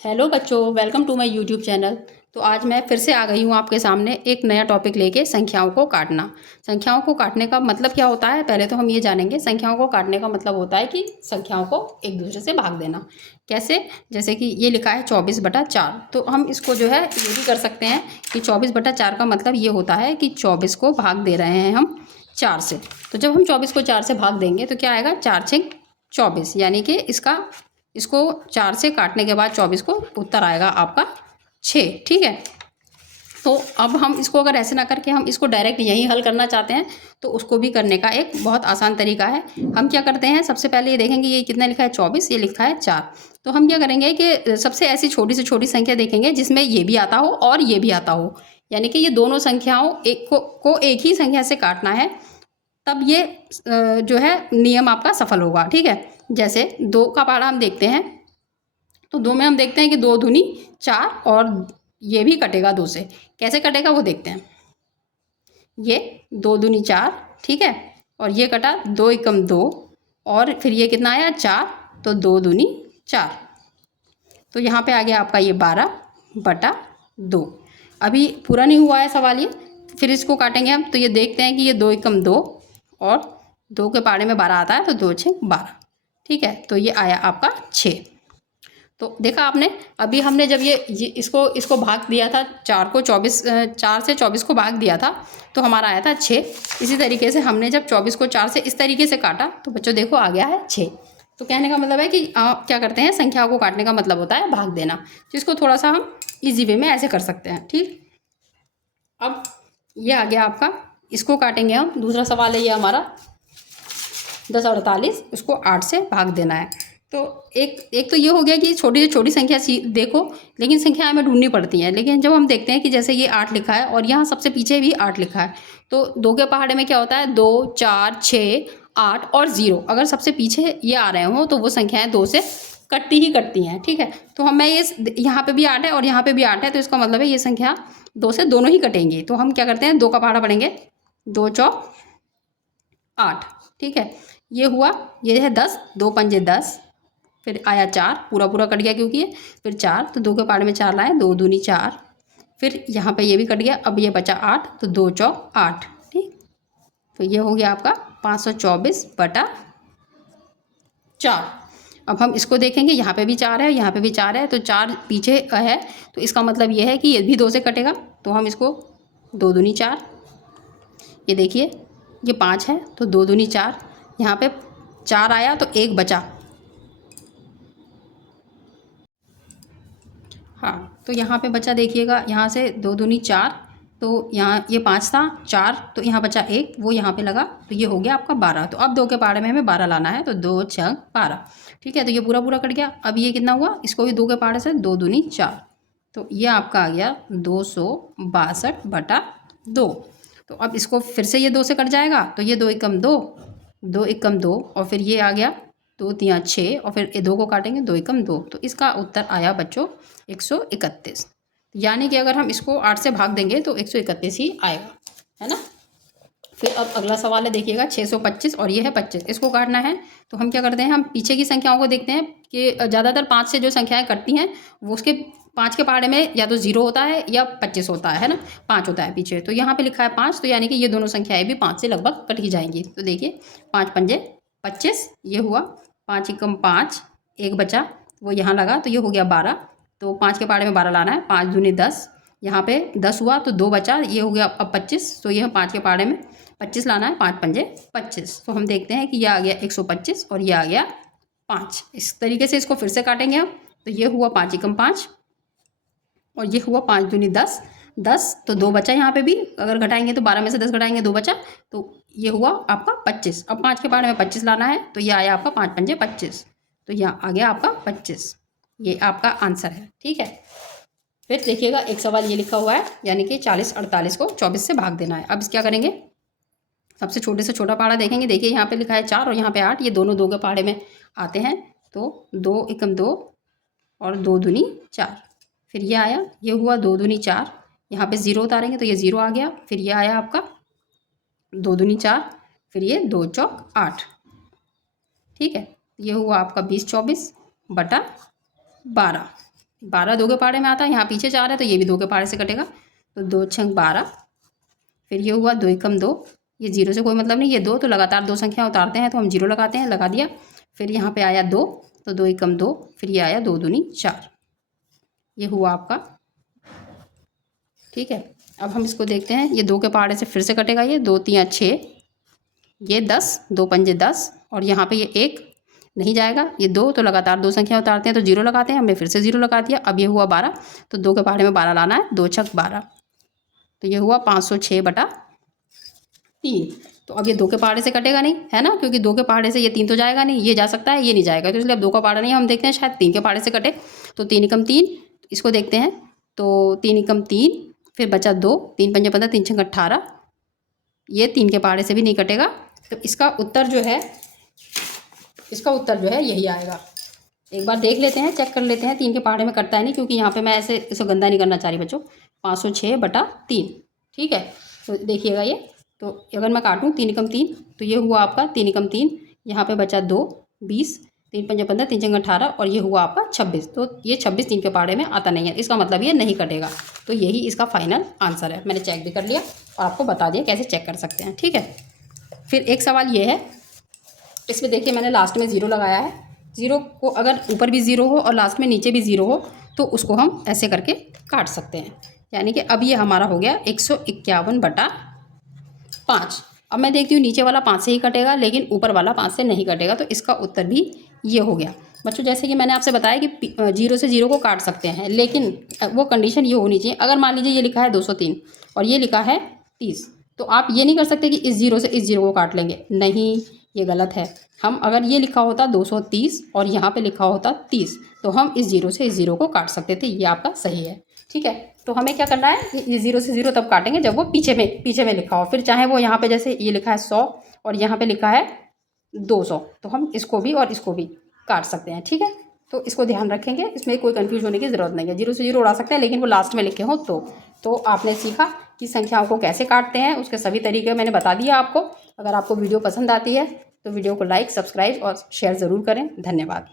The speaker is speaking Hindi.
हेलो बच्चों, welcome to my YouTube channel. तो आज मैं फिर से आ गई हूँ आपके सामने एक नया टॉपिक लेके, संख्याओं को काटना। संख्याओं को काटने का मतलब क्या होता है, पहले तो हम ये जानेंगे। संख्याओं को काटने का मतलब होता है कि संख्याओं को एक दूसरे से भाग देना। कैसे? जैसे कि ये लिखा है 24/4, तो हम इसको जो है ये भी कर सकते हैं कि 24/4 का मतलब ये होता है कि 24 को भाग दे रहे हैं हम 4 से। तो जब हम 24 को 4 से भाग देंगे तो क्या आएगा, 4×6 = 24, यानी कि इसको 4 से काटने के बाद 24 को उत्तर आएगा आपका 6। ठीक है। तो अब हम इसको अगर ऐसे ना करके हम इसको डायरेक्ट यहीं हल करना चाहते हैं तो उसको भी करने का एक बहुत आसान तरीका है। हम क्या करते हैं, सबसे पहले ये देखेंगे ये कितना लिखा है 24, ये लिखा है 4। तो हम क्या करेंगे कि सबसे ऐसी छोटी से छोटी संख्या देखेंगे जिसमें ये भी आता हो और ये भी आता हो, यानी कि ये दोनों संख्याओं को एक ही संख्या से काटना है। तब ये जो है नियम आपका सफल होगा। ठीक है। जैसे 2 का पहाड़ा हम देखते हैं, तो 2 में हम देखते हैं कि 2 दूनी 4, और ये भी कटेगा 2 से। कैसे कटेगा वो देखते हैं। ये 2 दूनी 4, ठीक है, और ये कटा 2 एकम 2, और फिर ये कितना आया 4, तो 2 दूनी 4। तो यहाँ पे आ गया आपका ये 12/2। अभी पूरा नहीं हुआ है सवाल ये, फिर इसको काटेंगे हम। तो ये देखते हैं कि ये 2 एकम 2, और 2 के पहाड़े में 12 आता है, तो 2×6 = 12। ठीक है। तो ये आया आपका 6। तो देखा आपने, अभी हमने जब ये इसको भाग दिया था 4 को 24, 4 से 24 को भाग दिया था, तो हमारा आया था 6। इसी तरीके से हमने जब 24 को 4 से इस तरीके से काटा तो बच्चों देखो आ गया है 6। तो कहने का मतलब है कि आप क्या करते हैं, संख्याओं को काटने का मतलब होता है भाग देना, जिसको थोड़ा सा हम ईजी वे में ऐसे कर सकते हैं। ठीक। अब ये आ गया आपका, इसको काटेंगे हम। दूसरा सवाल है ये हमारा 10×48, उसको 8 से भाग देना है। तो एक तो ये हो गया कि छोटी से छोटी संख्या देखो, लेकिन संख्या हमें ढूंढनी पड़ती है। लेकिन जब हम देखते हैं कि जैसे ये 8 लिखा है और यहाँ सबसे पीछे भी 8 लिखा है, तो 2 के पहाड़े में क्या होता है, 2, 4, 6, 8 और 0। अगर सबसे पीछे ये आ रहे हों तो वो संख्याएं 2 से कटती ही कटती हैं। ठीक है। तो हमें ये यहाँ पे भी 8 है और यहाँ पे भी 8 है, तो इसका मतलब है ये संख्या 2 से दोनों ही कटेंगी। तो हम क्या करते हैं, 2 का पहाड़ा पढ़ेंगे, 2×4 = 8। ठीक है। ये हुआ, ये है 10, 2×5 = 10, फिर आया 4, पूरा पूरा कट गया क्योंकि ये, फिर 4, तो 2 के पहाड़े में 4 लाए, 2 दूनी 4, फिर यहाँ पे ये भी कट गया। अब ये बचा 8, तो 2×4 = 8। ठीक। तो ये हो गया आपका 524/4। अब हम इसको देखेंगे, यहाँ पे भी 4 है, यहाँ पे भी 4 है, तो 4 पीछे है, तो इसका मतलब ये है कि ये भी 2 से कटेगा। तो हम इसको 2 दूनी 4, ये देखिए ये 5 है, तो 2 दूनी 4, यहाँ पे 4 आया तो 1 बचा। हाँ, तो यहाँ पे बचा, देखिएगा यहाँ से 2 दूनी 4, तो यहाँ ये 5 था, 4, तो यहाँ बचा 1, वो यहाँ पे लगा, तो ये हो गया आपका 12। तो अब 2 के पहाड़े में हमें 12 लाना है, तो 2×6 = 12। ठीक है। तो ये पूरा पूरा कट गया। अब ये कितना हुआ, इसको भी 2 के पहाड़े से 2 दूनी 4, तो ये आपका आ गया 262/2। तो अब इसको फिर से ये 2 से कट जाएगा, तो ये 2 एकम 2, 2 एकम 2, और फिर ये आ गया 2 3 6, और फिर ये 2 को काटेंगे, 2 एकम 2। तो इसका उत्तर आया बच्चों 131। यानी कि अगर हम इसको 8 से भाग देंगे तो 131 ही आएगा, है ना। फिर अब अगला सवाल है, देखिएगा 625 और ये है 25, इसको काटना है। तो हम क्या करते हैं, हम पीछे की संख्याओं को देखते हैं कि ज़्यादातर 5 से जो संख्याएं कटती हैं वो उसके 5 के पहाड़े में या तो 0 होता है या 25 होता है ना, 5 होता है पीछे। तो यहाँ पे लिखा है 5, तो यानी कि ये दोनों संख्याएं भी 5 से लगभग कट ही जाएंगी। तो देखिए 5×5 = 25, ये हुआ 5 एकम 5, 1 बचा, वो यहाँ लगा, तो ये हो गया 12। तो 5 के पहाड़े में 12 लाना है, 5 दूनी 10, यहाँ पे 10 हुआ तो 2 बचा, ये हो गया अब 25। तो ये 5 के पहाड़े में 25 लाना है, 5×5 = 25। तो हम देखते हैं कि यह आ गया 125 और ये आ गया 5। इस तरीके से इसको फिर से काटेंगे हम। तो ये हुआ 5 एकम 5, और ये हुआ 5 दूनी 10, 10, तो 2 बचा यहाँ पे भी, अगर घटाएंगे तो 12 में से 10 घटाएंगे 2 बचा, तो ये हुआ आपका 25। अब 5 के पहाड़े में 25 लाना है, तो ये आया आपका 5×5 = 25, तो यहाँ आ गया आपका 25। ये आपका आंसर है। ठीक है। फिर देखिएगा एक सवाल ये लिखा हुआ है, यानी कि 40×48 को 24 से भाग देना है। अब क्या करेंगे, सबसे छोटे से छोटा पहाड़ा देखेंगे। देखिए यहाँ पे लिखा है 4 और यहाँ पे 8, ये दोनों 2 के पहाड़े में आते हैं, तो 2 एकम 2 और 2 दूनी 4, फिर ये आया, ये हुआ 2 दूनी 4, यहाँ पे 0 उतारेंगे तो ये 0 आ गया, फिर ये आया आपका 2 दूनी 4, फिर ये 2×4 = 8। ठीक है। ये हुआ आपका 20/24/12। 12 2 के पहाड़े में आता है, यहाँ पीछे 4 है तो ये भी 2 के पहाड़े से कटेगा, तो 2 छंग 12। फिर ये हुआ 2 एकम 2, ये 0 से कोई मतलब नहीं, ये 2 तो लगातार 2 संख्या उतारते हैं तो हम 0 लगाते हैं, लगा दिया। फिर यहाँ पे आया 2, तो 2 एकम 2, फिर ये आया 2 दूनी 4, ये हुआ आपका। ठीक है, अब हम इसको देखते हैं, ये 2 के पहाड़े से फिर से कटेगा, ये 2 3 6, ये 10, 2 पंजे 10, और यहाँ पे ये 1 नहीं जाएगा, ये 2 तो लगातार 2 संख्या उतारते हैं तो 0 लगाते हैं, हमने फिर से 0 लगा दिया। अब ये हुआ 12, तो 2 के पहाड़े में 12 लाना है, 2 छक 12, तो ये हुआ 506/3। तो अब ये 2 के पहाड़े से कटेगा नहीं, है ना, क्योंकि 2 के पहाड़े से ये 3 तो जाएगा नहीं, ये जा सकता है, ये नहीं जाएगा, तो इसलिए अब 2 का पहाड़ा नहीं, हम देखते हैं शायद 3 के पहाड़े से कटे, तो 3 एकम 3, इसको देखते हैं, तो 3 एकम 3, फिर बचा 2, 3 पंजे 15, 3 छंग 18, ये 3 के पहाड़े से भी नहीं कटेगा, तो इसका उत्तर जो है यही आएगा। एक बार देख लेते हैं, चेक कर लेते हैं, 3 के पहाड़े में कटता है नहीं, क्योंकि यहाँ पे मैं ऐसे इसको गंदा नहीं करना चाह रही बच्चों। 506/3, ठीक है, तो देखिएगा ये, तो अगर मैं काटूँ 3 एकम 3, तो ये हुआ आपका 3 एकम 3, यहाँ पे बचा 2 20, 3 पंजे 15, 3 छंग 18, और ये हुआ आपका 26, तो ये 26 3 के पहाड़े में आता नहीं है, इसका मतलब ये नहीं कटेगा, तो यही इसका फाइनल आंसर है। मैंने चेक भी कर लिया और आपको बता दिया कैसे चेक कर सकते हैं। ठीक है, फिर एक सवाल ये है, इसमें देखिए मैंने लास्ट में 0 लगाया है, 0 को अगर ऊपर भी 0 हो और लास्ट में नीचे भी 0 हो तो उसको हम ऐसे करके काट सकते हैं, यानी कि अब ये हमारा हो गया 151/5। अब मैं देखती हूँ नीचे वाला 5 से ही कटेगा, लेकिन ऊपर वाला 5 से नहीं कटेगा, तो इसका उत्तर भी ये हो गया। बच्चों जैसे कि मैंने आपसे बताया कि 0 से 0 को काट सकते हैं, लेकिन वो कंडीशन ये होनी चाहिए, अगर मान लीजिए ये लिखा है 203 और ये लिखा है 30, तो आप ये नहीं कर सकते कि इस 0 से इस 0 को काट लेंगे, नहीं, ये गलत है। हम अगर ये लिखा होता 230 और यहाँ पे लिखा होता 30, तो हम इस 0 से इस 0 को काट सकते थे, ये आपका सही है। ठीक है, तो हमें क्या करना है, ये 0 से 0 तब काटेंगे जब वो पीछे में लिखा हो, फिर चाहे वो यहाँ पे जैसे ये लिखा है 100 और यहाँ पे लिखा है 200, तो हम इसको भी और इसको भी काट सकते हैं। ठीक है, तो इसको ध्यान रखेंगे, इसमें कोई कंफ्यूज होने की ज़रूरत नहीं है। 0 से 0 उड़ा सकते हैं, लेकिन वो लास्ट में लिखे हो तो आपने सीखा कि संख्याओं को कैसे काटते हैं, उसके सभी तरीके मैंने बता दिया आपको। अगर आपको वीडियो पसंद आती है तो वीडियो को लाइक, सब्सक्राइब और शेयर ज़रूर करें। धन्यवाद।